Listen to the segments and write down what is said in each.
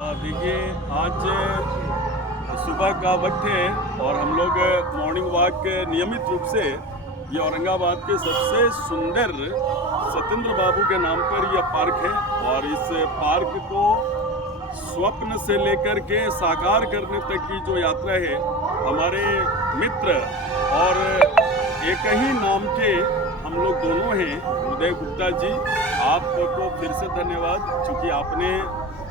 देखिए, आज सुबह का वक्त है और हम लोग मॉर्निंग वॉक नियमित रूप से ये औरंगाबाद के सबसे सुंदर सत्येंद्र बाबू के नाम पर यह पार्क है और इस पार्क को स्वप्न से लेकर के साकार करने तक की जो यात्रा है, हमारे मित्र और एक ही नाम के हम लोग दोनों हैं, उदय गुप्ता जी, आपको फिर से धन्यवाद, क्योंकि आपने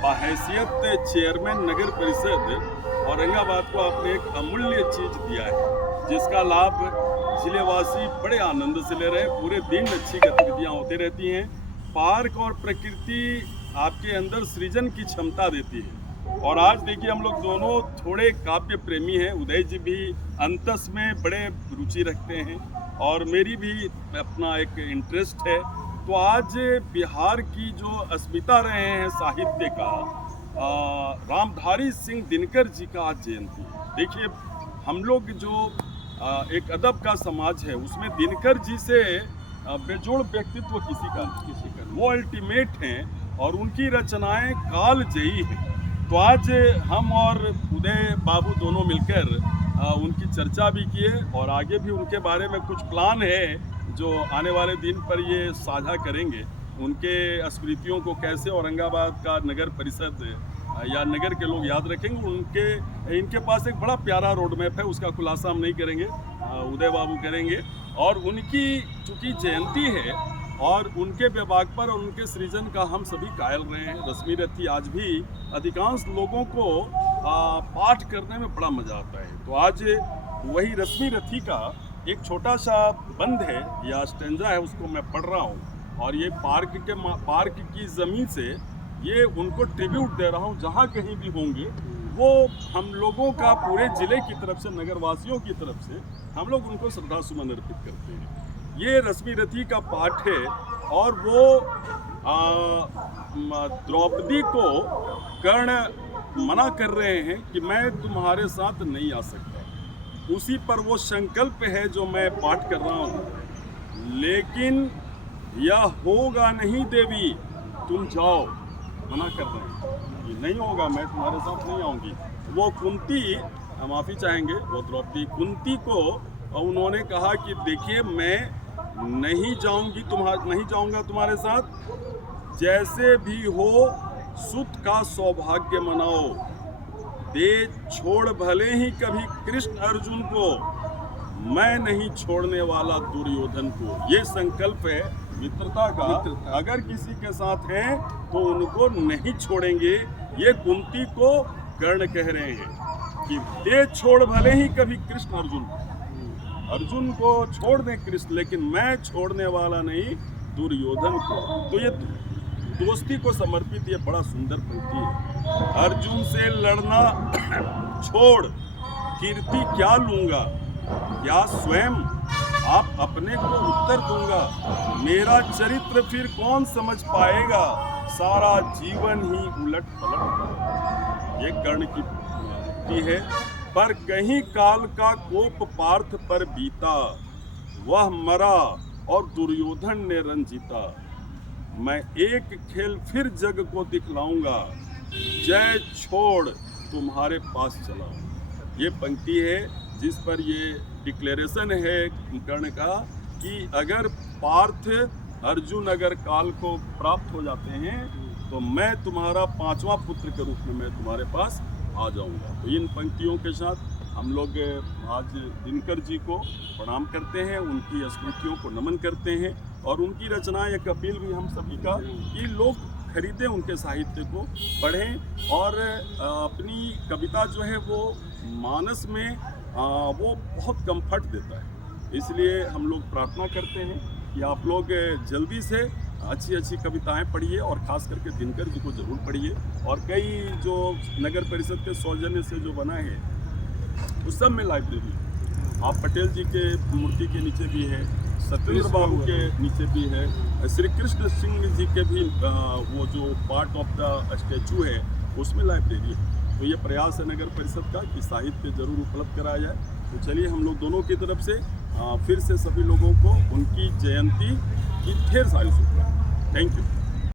बाहैसियत चेयरमैन नगर परिषद औरंगाबाद को आपने एक अमूल्य चीज दिया है, जिसका लाभ जिलेवासी बड़े आनंद से ले रहे हैं। पूरे दिन अच्छी गतिविधियां होती रहती हैं। पार्क और प्रकृति आपके अंदर सृजन की क्षमता देती है। और आज देखिए, हम लोग दोनों थोड़े काव्य प्रेमी हैं। उदय जी भी अंतस में बड़े रुचि रखते हैं और मेरी भी अपना एक इंटरेस्ट है। तो आज बिहार की जो अस्मिता रहे हैं साहित्य का, रामधारी सिंह दिनकर जी का आज जयंती है। देखिए, हम लोग जो एक अदब का समाज है, उसमें दिनकर जी से बेजोड़ व्यक्तित्व किसी का वो अल्टीमेट हैं और उनकी रचनाएं कालजयी हैं। तो आज हम और उदय बाबू दोनों मिलकर उनकी चर्चा भी किए और आगे भी उनके बारे में कुछ प्लान है जो आने वाले दिन पर ये साझा करेंगे। उनके स्मृतियों को कैसे औरंगाबाद का नगर परिषद या नगर के लोग याद रखेंगे। इनके पास एक बड़ा प्यारा रोड मैप है, उसका खुलासा हम नहीं करेंगे, उदय बाबू करेंगे। और उनकी चूँकि जयंती है और उनके विभाग पर और उनके सृजन का हम सभी कायल रहे हैं। रश्मि रथी आज भी अधिकांश लोगों को पाठ करने में बड़ा मज़ा आता है। तो आज वही रश्मि रथी का एक छोटा सा बंद है या स्टेंजा है, उसको मैं पढ़ रहा हूँ और ये पार्क की ज़मीन से ये उनको ट्रिब्यूट दे रहा हूँ। जहाँ कहीं भी होंगे वो हम लोगों का, पूरे ज़िले की तरफ से, नगरवासियों की तरफ से हम लोग उनको श्रद्धा सुमन अर्पित करते हैं। ये रश्मि रथी का पाठ है और वो द्रौपदी को कर्ण मना कर रहे हैं कि मैं तुम्हारे साथ नहीं आ सकता। उसी पर वो संकल्प है जो मैं पाठ कर रहा हूँ। लेकिन यह होगा नहीं देवी, तुम जाओ, मना कर रहे हैं कि नहीं होगा, मैं तुम्हारे साथ नहीं आऊँगी। वो कुंती, माफ़ी चाहेंगे, वो द्रौपदी कुंती को उन्होंने कहा कि देखिए, मैं नहीं जाऊँगा तुम्हारे साथ, जैसे भी हो सुत का सौभाग्य मनाओ, दे छोड़ भले ही कभी कृष्ण अर्जुन को, मैं नहीं छोड़ने वाला दुर्योधन को। ये संकल्प है मित्रता का। अगर किसी के साथ हैं तो उनको नहीं छोड़ेंगे। ये कुंती को कर्ण कह रहे हैं कि दे छोड़ भले ही कभी कृष्ण अर्जुन को छोड़ दें कृष्ण, लेकिन मैं छोड़ने वाला नहीं दुर्योधन को। तो ये दोस्ती को समर्पित ये बड़ा सुंदर पंक्ति है। अर्जुन से लड़ना छोड़, कीर्ति क्या लूंगा, क्या स्वयं आप अपने को उत्तर दूंगा। मेरा चरित्र फिर कौन समझ पाएगा, सारा जीवन ही उलट पलट। ये कर्ण की पंक्ति है। पर कहीं काल का कोप पार्थ पर बीता, वह मरा और दुर्योधन ने रन जीता। मैं एक खेल फिर जग को दिखलाऊंगा, जय छोड़ तुम्हारे पास चलाऊं। ये पंक्ति है जिस पर ये डिक्लेरेशन है कर्ण का कि अगर पार्थ अर्जुन अगर काल को प्राप्त हो जाते हैं तो मैं तुम्हारा 5वां पुत्र के रूप में मैं तुम्हारे पास आ जाऊंगा। तो इन पंक्तियों के साथ हम लोग आज दिनकर जी को प्रणाम करते हैं, उनकी स्मृतियों को नमन करते हैं और उनकी रचनाएं, एक अपील भी हम सभी का कि लोग खरीदें, उनके साहित्य को पढ़ें और अपनी कविता जो है वो मानस में वो बहुत कंफर्ट देता है। इसलिए हम लोग प्रार्थना करते हैं कि आप लोग जल्दी से अच्छी अच्छी कविताएं पढ़िए और ख़ास करके दिनकर जी को ज़रूर पढ़िए। और कई जो नगर परिषद के सौजन्य से जो बना है उस सब में लाइब्रेरी, आप पटेल जी के मूर्ति के नीचे भी है, सत्येंद्र बाबू के नीचे भी है, श्री कृष्ण सिंह जी के भी वो जो पार्ट ऑफ द स्टैचू है उसमें लाइब्रेरी है। तो ये प्रयास है नगर परिषद का कि साहित्य जरूर उपलब्ध कराया जाए। तो चलिए, हम लोग दोनों की तरफ से फिर से सभी लोगों को उनकी जयंती की ढेर सारी शुभकामनाएं। Thank you.